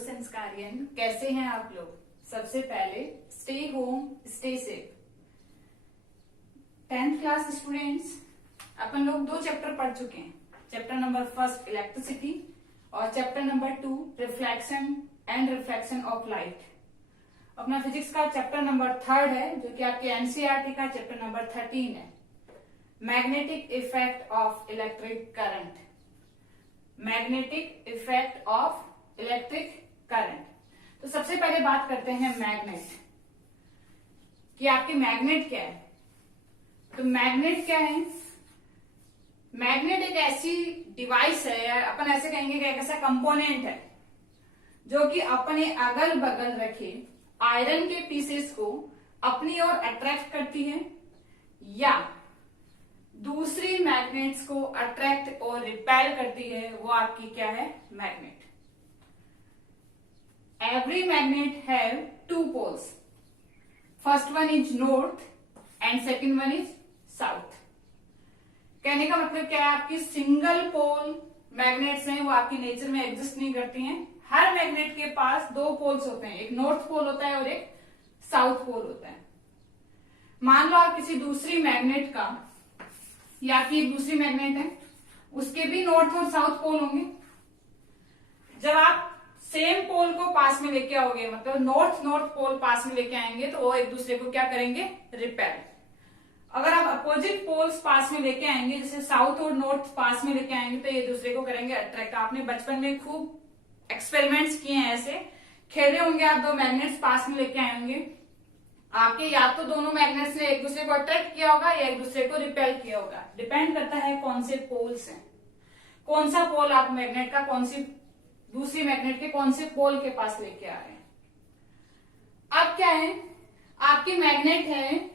संस्कारियन, कैसे हैं आप लोग। सबसे पहले stay home stay safe. 10th class students, अपन लोग 2 चैप्टर पढ़ चुके हैं। चैप्टर नंबर 1 इलेक्ट्रिसिटी और chapter number 2 reflection and reflection of light. अपना फिजिक्स का चैप्टर नंबर 3 है, जो कि आपके एनसीईआरटी का चैप्टर नंबर 13 है, magnetic effect of electric current. Magnetic effect of electric current. तो सबसे पहले बात करते हैं मैग्नेट कि आपके मैग्नेट क्या है। तो मैग्नेट क्या है? मैग्नेट एक ऐसी डिवाइस है, या अपन ऐसे कहेंगे कि एक ऐसा कंपोनेंट है जो कि अपने अगल बगल रखे आयरन के पीसेस को अपनी ओर अट्रैक्ट करती है या दूसरी मैग्नेट्स को अट्रैक्ट और रिपेल करती है। वो आपकी क्या है? Magnet. Every magnet have 2 poles. First one is north and second one is south. कहने का मतलब क्या है? आपकी सिंगल पोल मैग्नेट्स हैं, वो आपकी नेचर में एग्जिस्ट नहीं करती हैं। हर मैग्नेट के पास 2 पोल्स होते हैं, एक नॉर्थ पोल होता है और एक साउथ पोल होता है। मान लो आप किसी दूसरी मैग्नेट का, या आपकी एक दूसरी मैग्नेट है, उसके भी नॉर्थ और साउथ पोल होंगे। जब आप सेम पोल को पास में लेके आओगे, मतलब नॉर्थ पोल पास में लेके आएंगे, तो वो एक दूसरे को क्या करेंगे? रिपेल। अगर आप अपोजिट पोल्स पास में लेके आएंगे, जैसे साउथ और नॉर्थ पास में लेके आएंगे, तो ये दूसरे को करेंगे अट्रैक्ट। आपने बचपन में खूब एक्सपेरिमेंट्स किए हैं, ऐसे खेले होंगे आप। 2 मैग्नेट्स पास में लेके आए होंगे, आपके या तो दोनों मैग्नेट्स ने एक दूसरे को अट्रैक्ट किया होगा या एक दूसरे को रिपेल किया होगा। डिपेंड करता है कौन से पोल्स हैं, कौन सा पोल आप मैग्नेट का कौन सी दूसरी मैग्नेट के कौन से पोल के पास लेके आ रहे हैं। अब क्या है? आपकी मैग्नेट है,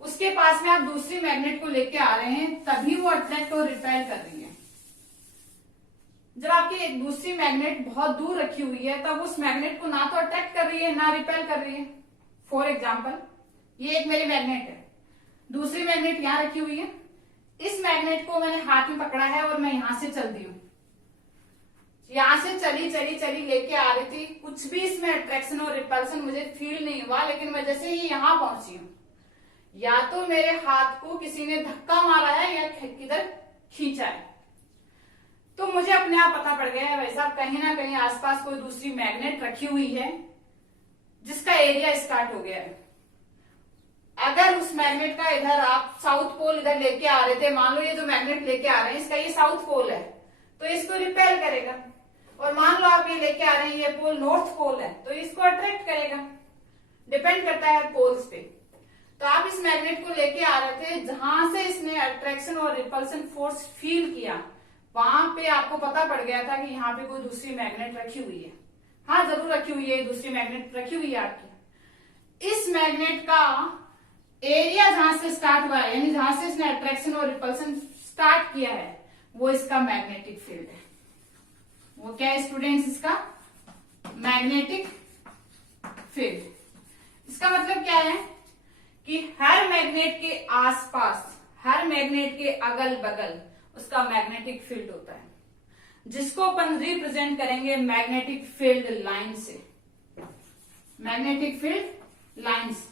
उसके पास में आप दूसरी मैग्नेट को लेके आ रहे हैं, तभी वो अट्रैक्ट और रिपेल कर रही है। जब आपकी एक दूसरी मैग्नेट बहुत दूर रखी हुई है, तब उस मैग्नेट को ना तो अट्रैक्ट कर रही है ना रिपेल कर रही है। फॉर एग्जाम्पल, ये एक मेरी मैग्नेट है, दूसरी मैग्नेट यहां रखी हुई है। इस मैग्नेट को मैंने हाथ में पकड़ा है और मैं यहां से चल दी हूं। यहां से चली लेके आ रही थी, कुछ भी इसमें अट्रैक्शन और रिपल्सन मुझे फील नहीं हुआ। लेकिन मैं जैसे ही यहां पहुंची हूं, या तो मेरे हाथ को किसी ने धक्का मारा है या किधर खींचा है, तो मुझे अपने आप पता पड़ गया है भाई साहब, कहीं ना कहीं आसपास कोई दूसरी मैग्नेट रखी हुई है जिसका एरिया स्टार्ट हो गया है। अगर उस मैग्नेट का इधर आप साउथ पोल इधर लेके आ रहे थे, मान लो ये जो मैग्नेट लेके आ रहे हैं, इसका ये साउथ पोल है, तो इसको रिपेल करेगा। और मान लो आप ये लेके आ रहे हैं, ये पोल नॉर्थ पोल है, तो इसको अट्रैक्ट करेगा। डिपेंड करता है पोल्स पे। तो आप इस मैग्नेट को लेके आ रहे थे, जहां से इसने अट्रैक्शन और रिपल्सन फोर्स फील किया, वहां पे आपको पता पड़ गया था कि यहाँ पे कोई दूसरी मैग्नेट रखी हुई है। हाँ, जरूर रखी हुई है, दूसरी मैग्नेट रखी हुई है आपकी। इस मैग्नेट का एरिया जहां से स्टार्ट हुआ है, यानी जहां से इसने अट्रैक्शन और रिपल्सन स्टार्ट किया है, वो इसका मैग्नेटिक फील्ड है। वो क्या है स्टूडेंट्स? इसका मैग्नेटिक फील्ड। इसका मतलब क्या है कि हर मैग्नेट के आसपास, हर मैग्नेट के अगल बगल उसका मैग्नेटिक फील्ड होता है, जिसको अपन रिप्रेजेंट करेंगे मैग्नेटिक फील्ड लाइन से। मैग्नेटिक फील्ड लाइंस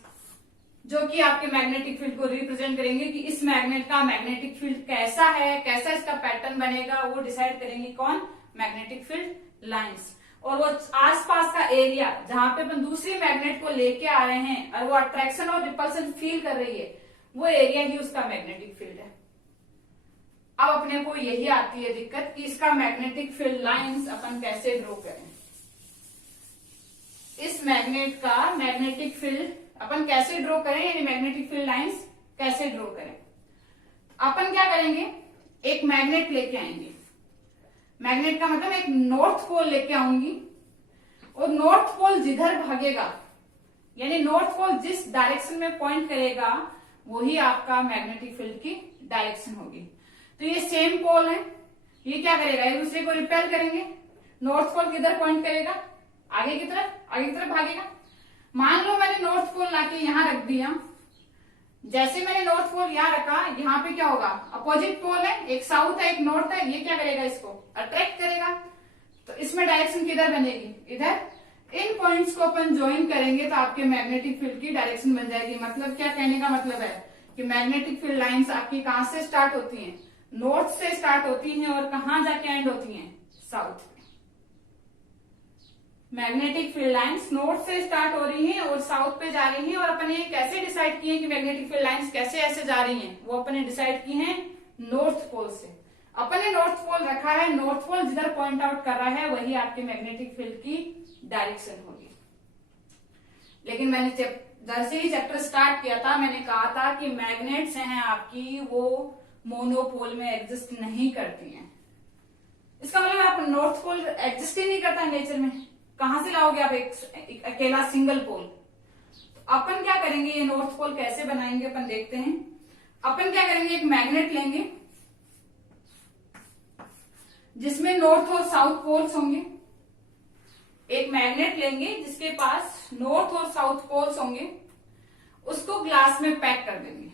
जो कि आपके मैग्नेटिक फील्ड को रिप्रेजेंट करेंगे कि इस मैग्नेट का मैग्नेटिक फील्ड कैसा है, कैसा इसका पैटर्न बनेगा, वो डिसाइड करेंगे कौन? Magnetic field lines. और वो आसपास का एरिया जहां पे अपन दूसरी मैग्नेट को लेके आ रहे हैं और वो अट्रैक्शन और रिपल्सन फील कर रही है, वो एरिया ही उसका मैग्नेटिक फील्ड है। अब अपने को यही आती है दिक्कत कि इसका मैग्नेटिक फील्ड लाइंस अपन कैसे ड्रॉ करें। इस मैग्नेट का मैग्नेटिक फील्ड अपन कैसे ड्रॉ करें, यानी मैग्नेटिक फील्ड लाइंस कैसे ड्रॉ करें। अपन क्या करेंगे? एक मैग्नेट लेके आएंगे। मैग्नेट का मतलब एक नॉर्थ पोल लेके आऊंगी, और नॉर्थ पोल जिधर भागेगा, यानी नॉर्थ पोल जिस डायरेक्शन में पॉइंट करेगा, वही आपका मैग्नेटिक फील्ड की डायरेक्शन होगी। तो ये सेम पोल है, ये क्या करेगा? एक दूसरे को रिपेल करेंगे। नॉर्थ पोल किधर पॉइंट करेगा? आगे की तरफ भागेगा। मान लो मैंने नॉर्थ पोल लाके यहां रख दिया, जैसे मैंने नॉर्थ पोल यहाँ रखा, यहाँ पे क्या होगा? अपोजिट पोल है, एक साउथ है एक नॉर्थ है, ये क्या करेगा? इसको अट्रैक्ट करेगा। तो इसमें डायरेक्शन किधर बनेगी, इधर। इन पॉइंट्स को अपन ज्वाइन करेंगे तो आपके मैग्नेटिक फील्ड की डायरेक्शन बन जाएगी। मतलब क्या कहने का मतलब है कि मैग्नेटिक फील्ड लाइंस आपकी कहां से स्टार्ट होती हैं, नॉर्थ से स्टार्ट होती हैं और कहां जाके एंड होती हैं, south. Magnetic field lines north से स्टार्ट हो रही हैं और साउथ पे जा रही हैं। और अपने कैसे डिसाइड किए कि मैग्नेटिक फील्ड लाइंस कैसे ऐसे जा रही हैं, वो अपने डिसाइड की हैं नॉर्थ पोल से। अपने नॉर्थ पोल रखा है, नॉर्थ पोल जिधर पॉइंट आउट कर रहा है वही आपके मैग्नेटिक फील्ड की डायरेक्शन होगी। लेकिन मैंने जैसे ही चैप्टर स्टार्ट किया था मैंने कहा था कि मैग्नेट्स हैं आपकी वो मोनोपोल में एग्जिस्ट नहीं करती हैं। इसका मतलब आप नॉर्थ पोल एग्जिस्ट ही नहीं करता नेचर में, कहां से लाओगे आप एक अकेला सिंगल पोल। तो अपन क्या करेंगे, ये नॉर्थ पोल कैसे बनाएंगे अपन देखते हैं। अपन क्या करेंगे, एक मैग्नेट लेंगे जिसमें नॉर्थ और साउथ पोल्स होंगे। एक मैग्नेट लेंगे जिसके पास नॉर्थ और साउथ पोल्स होंगे, उसको ग्लास में पैक कर देंगे।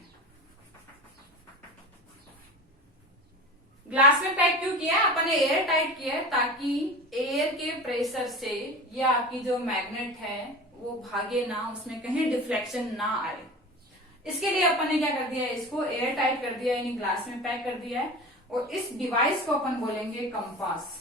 ग्लास में पैक क्यों किया, अपन ने एयर टाइट किया है ताकि एयर के प्रेशर से ये आपकी जो मैग्नेट है वो भागे ना, उसमें कहीं डिफ्लेक्शन ना आए। इसके लिए अपन ने क्या कर दिया है, इसको एयर टाइट कर दिया है, यानी ग्लास में पैक कर दिया है। और इस डिवाइस को अपन बोलेंगे कंपास।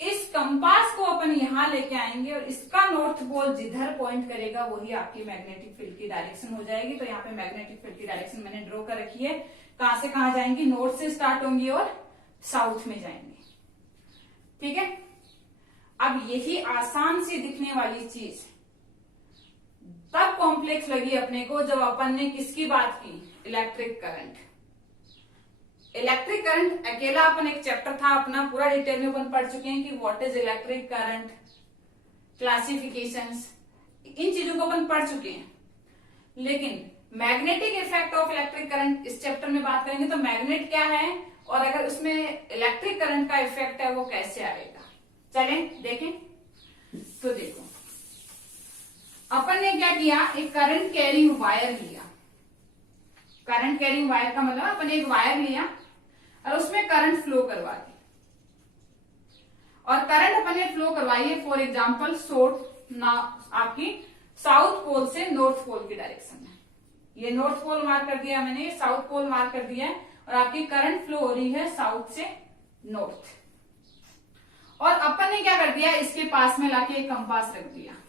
इस कंपास को अपन यहां लेके आएंगे और इसका नॉर्थ पोल जिधर पॉइंट करेगा वही आपकी मैग्नेटिक फील्ड की डायरेक्शन हो जाएगी। तो यहाँ पे मैग्नेटिक फील्ड की डायरेक्शन मैंने ड्रॉ कर रखी है, कहां से कहां जाएंगी, नॉर्थ से स्टार्ट होंगी और साउथ में जाएंगे। ठीक है, अब यही आसान सी दिखने वाली चीज तब कॉम्प्लेक्स लगी अपने को जब अपन ने किसकी बात की, इलेक्ट्रिक करंट। इलेक्ट्रिक करंट अकेला अपन एक चैप्टर था अपना, पूरा डिटेल में अपन पढ़ चुके हैं कि what is electric current, classifications, इन चीजों को अपन पढ़ चुके हैं। लेकिन magnetic effect of electric current इस चैप्टर में बात करेंगे। तो मैग्नेट क्या है और अगर उसमें इलेक्ट्रिक करंट का इफेक्ट है वो कैसे आएगा, चलें देखें। तो देखो अपन ने क्या किया, एक करंट कैरिंग वायर लिया। करंट कैरिंग वायर का मतलब अपन ने एक वायर लिया और उसमें करंट फ्लो करवा दी। और करंट अपन ने फ्लो करवाई है फॉर एग्जाम्पल सोर्स ना आपकी साउथ पोल से नॉर्थ पोल की डायरेक्शन में। ये नॉर्थ पोल मार्क कर दिया मैंने, साउथ पोल मार्क कर दिया है और आपकी करंट फ्लो हो रही है साउथ से नॉर्थ। और अपन ने क्या कर दिया, इसके पास में लाके एक कंपास रख दिया।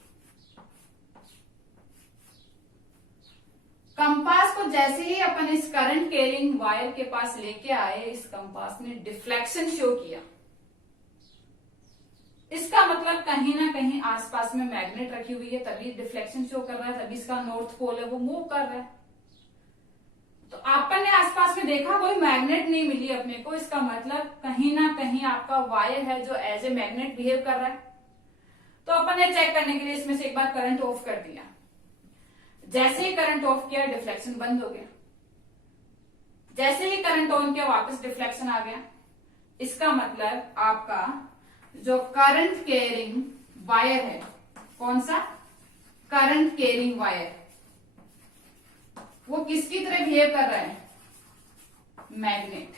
कंपास को जैसे ही अपन इस करंट कैरिंग वायर के पास लेके आए, इस कंपास ने डिफ्लेक्शन शो किया। इसका मतलब कहीं ना कहीं आसपास में मैग्नेट रखी हुई है तभी डिफ्लेक्शन शो कर रहा है, तभी इसका नॉर्थ पोल है वो मूव कर रहा है। तो अपन ने आसपास में देखा कोई मैग्नेट नहीं मिली अपने को, इसका मतलब कहीं ना कहीं आपका वायर है जो एज ए मैग्नेट बिहेव कर रहा है। तो अपन ने चेक करने के लिए इसमें से एक बार करंट ऑफ कर दिया। जैसे ही करंट ऑफ किया डिफ्लेक्शन बंद हो गया, जैसे ही करंट ऑन किया वापस डिफ्लेक्शन आ गया। इसका मतलब आपका जो करंट कैरिंग वायर है, कौन सा, करंट कैरिंग वायर, वो किसकी तरह बिहेव कर रहा है, मैग्नेट।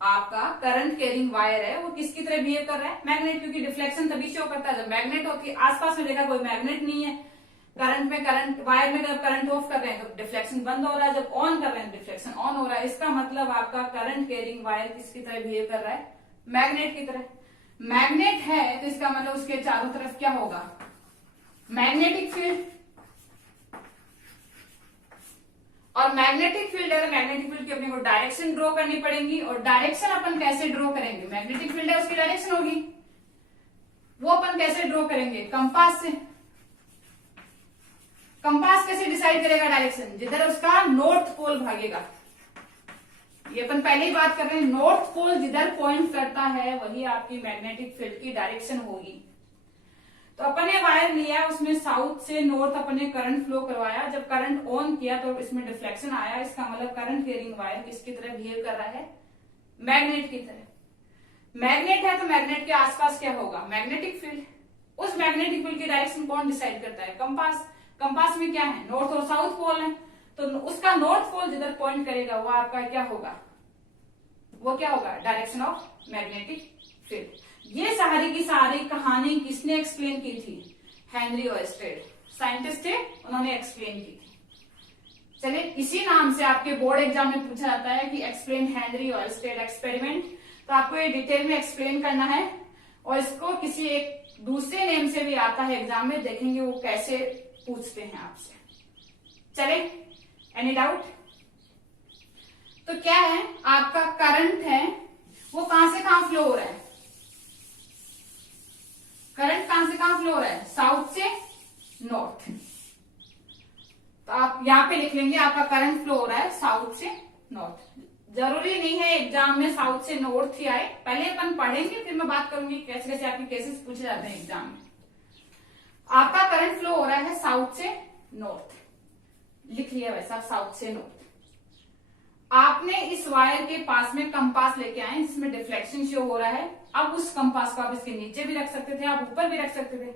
आपका करंट कैरिंग वायर है वो किसकी तरह बिहेव कर रहा है, मैग्नेट। क्योंकि डिफ्लेक्शन तभी शो करता है जब मैग्नेट होती है। आसपास में देखा कोई मैग्नेट नहीं है, करंट में करंट वायर में जब करंट ऑफ कर रहे हैं तो डिफ्लेक्शन बंद हो रहा है, जब ऑन कर रहे हैं डिफ्लेक्शन ऑन हो रहा है। इसका मतलब आपका करंट कैरिंग वायर किसकी तरह बिहेव कर रहा है, मैग्नेट की तरह। मैग्नेट है तो इसका मतलब उसके चारों तरफ क्या होगा, मैग्नेटिक फील्ड। और मैग्नेटिक फील्ड है तो मैग्नेटिक फील्ड की अपने को डायरेक्शन ड्रॉ करनी पड़ेगी। और डायरेक्शन अपन कैसे ड्रॉ करेंगे, मैग्नेटिक फील्ड है उसकी डायरेक्शन होगी, वो अपन कैसे ड्रॉ करेंगे, कंपास से। कंपास कैसे डिसाइड करेगा डायरेक्शन, जिधर उसका नॉर्थ पोल भागेगा। ये अपन पहले ही बात कर रहे हैं, नॉर्थ पोल जिधर पॉइंट करता है वही आपकी मैग्नेटिक फील्ड की डायरेक्शन होगी। तो अपन ने वायर लिया, उसमें साउथ से नॉर्थ अपन ने करंट फ्लो करवाया। जब करंट ऑन किया तो इसमें डिफ्लेक्शन आया। इसका मतलब करंट कैरिंग वायर किसकी तरह बिहेव कर रहा है, मैग्नेट की तरह। मैग्नेट है तो मैग्नेट के आसपास क्या होगा, मैग्नेटिक फील्ड। उस मैग्नेटिक फील्ड की डायरेक्शन कौन डिसाइड करता है, कंपास। कंपास में क्या है, नॉर्थ और साउथ पोल है। तो उसका नॉर्थ पोल जिधर पॉइंट करेगा वो आपका क्या होगा, वो क्या होगा, डायरेक्शन ऑफ मैग्नेटिक फील्ड। ये सारी की सारी कहानी किसने एक्सप्लेन की थी, हेनरी ओयरस्टेड साइंटिस्ट थे, उन्होंने एक्सप्लेन की थी। चलिए, इसी नाम से आपके बोर्ड एग्जाम में पूछा जाता है कि एक्सप्लेन हेनरी ओयरस्टेड एक्सपेरिमेंट। तो आपको ये डिटेल में एक्सप्लेन करना है, और इसको किसी एक दूसरे नेम से भी आता है एग्जाम में, देखेंगे वो कैसे पूछते हैं आपसे। चले, एनी डाउट? तो क्या है, आपका करंट है वो कहां से कहां फ्लो हो रहा है, करंट कहां से कहां फ्लो हो रहा है, साउथ से नॉर्थ। तो आप यहां पे लिख लेंगे आपका करंट फ्लो हो रहा है साउथ से नॉर्थ। जरूरी नहीं है एग्जाम में साउथ से नॉर्थ ही आए, पहले अपन पढ़ेंगे फिर मैं बात करूंगी कैसे कैसे आपके केसेस पूछे जाते हैं एग्जाम में। आपका करंट फ्लो हो रहा है साउथ से नॉर्थ, लिख लिया वैसा, साउथ से नॉर्थ। आपने इस वायर के पास में कंपास लेके आए, इसमें डिफ्लेक्शन शो हो रहा है। अब उस कंपास को आप इसके नीचे भी रख सकते थे, आप ऊपर भी रख सकते थे,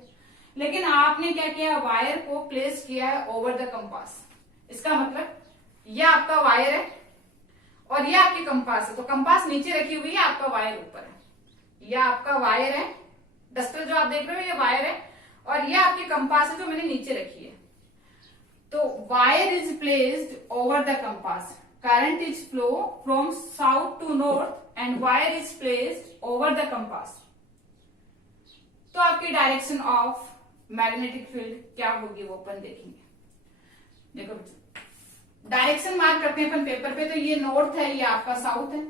लेकिन आपने क्या किया, वायर को प्लेस किया है ओवर द कंपास। इसका मतलब ये आपका वायर है और ये आपकी कंपास है, तो कंपास नीचे रखी हुई है, आपका वायर ऊपर है। यह आपका वायर है, डस्टर जो आप देख रहे हो ये वायर है, और ये आपकी कंपास है जो मैंने नीचे रखी है। तो wire is placed over the compass, current is flow from south to north and wire is placed over the compass। तो आपकी डायरेक्शन ऑफ मैग्नेटिक फील्ड क्या होगी वो अपन देखेंगे। देखो डायरेक्शन मार्क करते हैं अपन पेपर पे, तो ये नॉर्थ है, ये आपका साउथ है।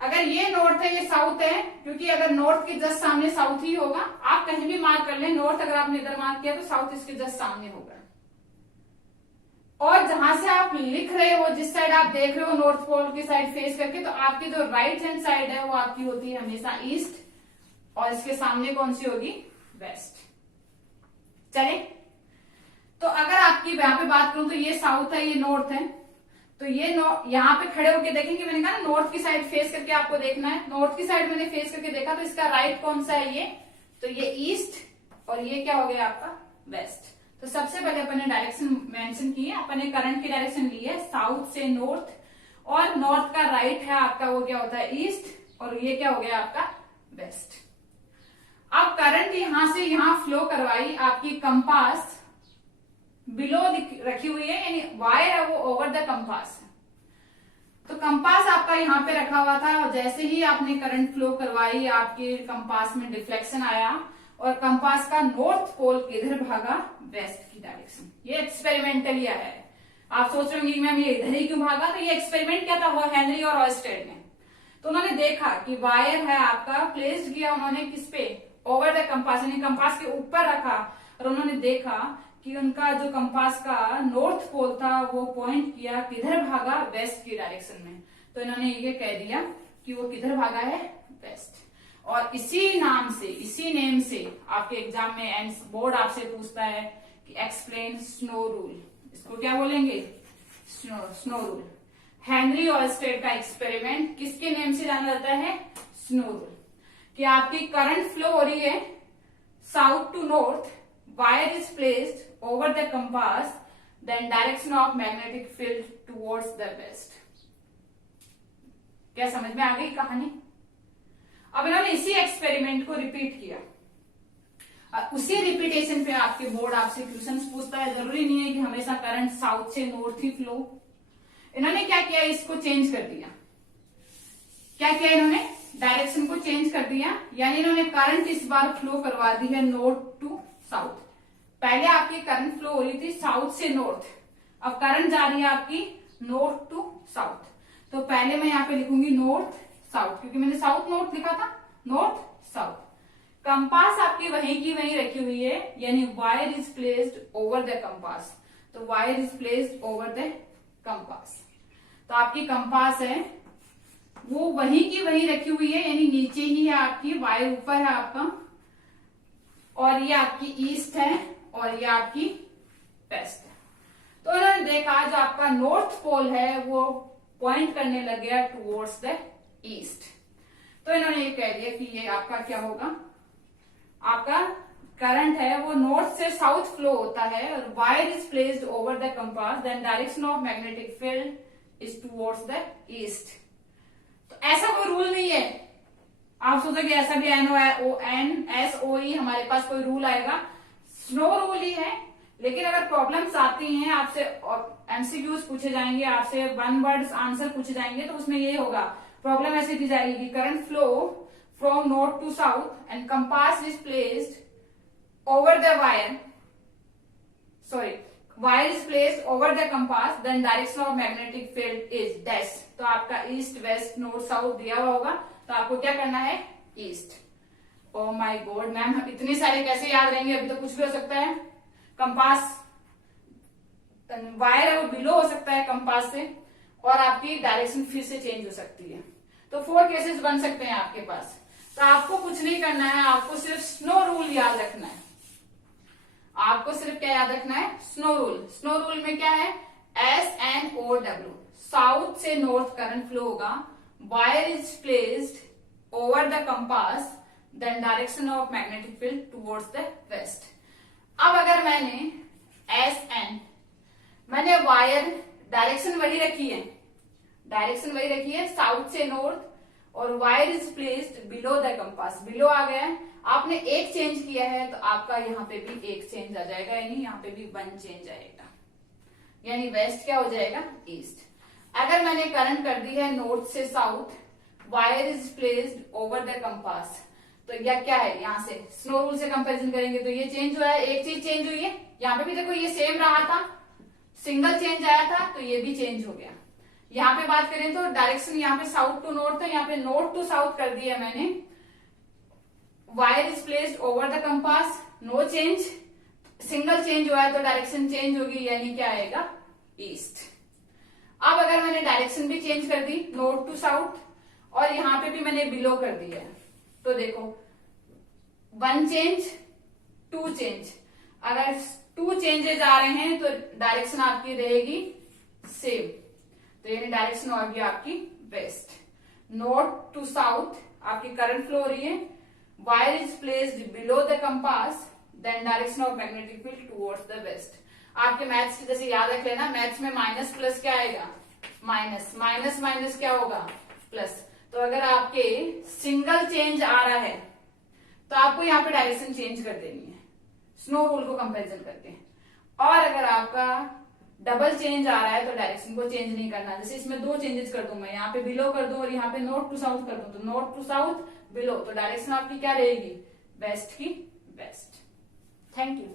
अगर ये नॉर्थ है ये साउथ है, क्योंकि अगर नॉर्थ के जस्ट सामने साउथ ही होगा, आप कहीं भी मार्क कर लें, नॉर्थ अगर आपने इधर मार्क किया तो साउथ इसके जस्ट सामने होगा। और जहां से आप लिख रहे हो, जिस साइड आप देख रहे हो नॉर्थ पोल की साइड फेस करके, तो आपकी जो राइट हैंड साइड है वो आपकी होती है हमेशा ईस्ट, और इसके सामने कौन सी होगी, वेस्ट। चले, तो अगर आपकी यहां पे बात करूं तो ये साउथ है, ये नॉर्थ है, तो ये यहां पे खड़े होके देखेंगे, मैंने कहा ना नॉर्थ की साइड फेस करके आपको देखना है। नॉर्थ की साइड मैंने फेस करके देखा, तो इसका राइट कौन सा है, ये, तो ये ईस्ट, और ये क्या हो गया आपका वेस्ट। तो सबसे पहले अपन ने डायरेक्शन मेंशन की है, अपन ने करंट की डायरेक्शन ली है साउथ से नॉर्थ, और नॉर्थ का राइट है आपका वो क्या होता है ईस्ट, और ये क्या हो गया आपका वेस्ट। अब करंट यहां से यहां फ्लो करवाई, आपकी कंपास बिलो रखी हुई है, यानी वायर है वो ओवर द कंपास है। तो कंपास आपका यहां पे रखा हुआ था, और जैसे ही आपने करंट फ्लो करवाई, आपके कंपास में डिफ्लेक्शन आया, और कंपास का नॉर्थ पोल किधर भागा, वेस्ट की डायरेक्शन। ये एक्सपेरिमेंटली आया है। आप सोच रहे होंगे मैम ये इधर ही क्यों भागा, तो ये एक्सपेरिमेंट क्या था, वो हेनरी और ऑयरस्टेड ने। तो उन्होंने देखा कि वायर है आपका, प्लेस्ड किया उन्होंने किस पे, ओवर द कंपास, यानी कंपास के ऊपर रखा, और उन्होंने देखा कि उनका जो कंपास का नॉर्थ पोल था वो पॉइंट किया किधर भागा, वेस्ट की डायरेक्शन में। तो इन्होंने ये कह दिया कि वो किधर भागा है, वेस्ट। और इसी नाम से, इसी नेम से आपके एग्जाम में एंड बोर्ड आपसे पूछता है कि एक्सप्लेन स्नो रूल। इसको क्या बोलेंगे, स्नो रूल। हेनरी ऑयरस्टेड का एक्सपेरिमेंट किसके नेम से जाना जाता है, स्नो रूल। कि आपकी करंट फ्लो हो रही है south to north, wire is placed over the compass, then direction of magnetic field towards the west. क्या समझ में आ गई कहानी? अब इन्होंने इसी एक्सपेरिमेंट को रिपीट किया, और उसी रिपीटेशन पे आपके बोर्ड आपसे क्वेश्चंस पूछता है। जरूरी नहीं है कि हमेशा करंट साउथ से नॉर्थ ही फ्लो। इन्होंने क्या किया, इसको चेंज कर दिया। क्या किया इन्होंने, डायरेक्शन को चेंज कर दिया, यानी इन्होंने करंट इस बार फ्लो करवा दी है नॉर्थ टू साउथ। पहले आपकी करंट फ्लो हो रही थी साउथ से नॉर्थ, अब करंट जा रही है आपकी नॉर्थ टू साउथ। तो पहले मैं यहाँ पे लिखूंगी नॉर्थ साउथ, क्योंकि मैंने साउथ नॉर्थ लिखा था, नॉर्थ साउथ। कंपास आपकी वहीं की वहीं रखी हुई है, यानी wire is placed over the compass. तो wire is placed over the compass. तो आपकी कंपास है वो वहीं की वहीं रखी हुई है, यानी नीचे ही है आपकी, वायर ऊपर है आपका, और ये आपकी ईस्ट है, और ये आपकी वेस्ट है। तो इन्होंने देखा जो आपका नॉर्थ पोल है वो पॉइंट करने लग गया टुवर्ड्स द ईस्ट। तो इन्होंने ये कह दिया कि ये आपका क्या होगा, आपका करंट है वो नॉर्थ से साउथ फ्लो होता है और wire is placed over the compass, then direction of magnetic field is towards the east. तो ऐसा कोई रूल नहीं है, आप सोचोगे ऐसा भी NOSOE हमारे पास कोई रूल आएगा, स्नो रूल ही है। लेकिन अगर प्रॉब्लम्स आती हैं आपसे और एमसीक्यूज पूछे जाएंगे, आपसे वन वर्ड आंसर पूछे जाएंगे, तो उसमें ये होगा, प्रॉब्लम ऐसे दी जाएगी कि current flow from north to south and compass is placed over the wire is placed over the compass, then direction of magnetic field is dash. तो आपका ईस्ट वेस्ट नॉर्थ साउथ दिया हुआ होगा, तो आपको क्या करना है, east. Oh my God ma'am, इतने सारे कैसे याद रहेंगे, अभी तो कुछ भी हो सकता है। कंपास वायर है वो बिलो हो सकता है कंपास से, और आपकी डायरेक्शन फिर से चेंज हो सकती है। तो 4 केसेस बन सकते हैं आपके पास। तो आपको कुछ नहीं करना है, आपको सिर्फ स्नो रूल याद रखना है। आपको सिर्फ क्या याद रखना है, स्नो रूल। स्नो रूल में क्या है, SNOW, साउथ से नॉर्थ करंट फ्लो होगा, wire is placed over the compass, then direction of magnetic field towards the west. अब अगर मैंने मैंने वायर डायरेक्शन वही रखी है, साउथ से नॉर्थ, और wire is placed below the compass, below आ गया है, आपने एक चेंज किया है तो आपका यहाँ पे भी एक चेंज आ जाएगा, यानी यहाँ पे भी 1 चेंज आएगा, यानी वेस्ट क्या हो जाएगा, ईस्ट। अगर मैंने करंट कर दी है नॉर्थ से south, wire is placed over the compass, तो यह क्या है, यहाँ से स्नो रूल से कंपेरिजन करेंगे तो ये चेंज हुआ है, एक चीज चेंज हुई है। यहाँ पे भी देखो ये सेम रहा था, सिंगल चेंज आया था, तो ये भी चेंज हो गया। यहाँ पे बात करें तो डायरेक्शन यहाँ पे साउथ टू नॉर्थ है, यहाँ पे नॉर्थ टू साउथ कर दिया मैंने। Wire is placed over the compass, no change, single change हुआ है तो डायरेक्शन चेंज होगी, यानी क्या आएगा, ईस्ट। अब अगर मैंने डायरेक्शन भी चेंज कर दी नॉर्थ टू साउथ, और यहाँ पे भी मैंने बिलो कर दिया है, तो देखो 1 चेंज 2 चेंज, अगर 2 चेंजेस आ रहे हैं तो डायरेक्शन आपकी रहेगी सेम, तो यानी डायरेक्शन होगी आपकी वेस्ट। नॉर्थ टू साउथ आपकी करंट फ्लो हो रही है, wire is placed below the compass, then direction of magnetic field towards the west. आपके मैथ्स की जैसे याद रख लेना, मैथ्स में माइनस प्लस क्या आएगा, माइनस, माइनस माइनस क्या होगा, प्लस। तो अगर आपके सिंगल चेंज आ रहा है तो आपको यहाँ पे डायरेक्शन चेंज कर देनी है, स्नो रूल को कंपैरिजन करके। और अगर आपका डबल चेंज आ रहा है तो डायरेक्शन को चेंज नहीं करना। जैसे इसमें 2 चेंजेस कर दूं मैं, यहाँ पे बिलो कर दूं और यहाँ पे नॉर्थ टू साउथ कर दूं, तो नॉर्थ टू साउथ बिलो, तो डायरेक्शन आपकी क्या रहेगी, वेस्ट की वेस्ट। Thank you.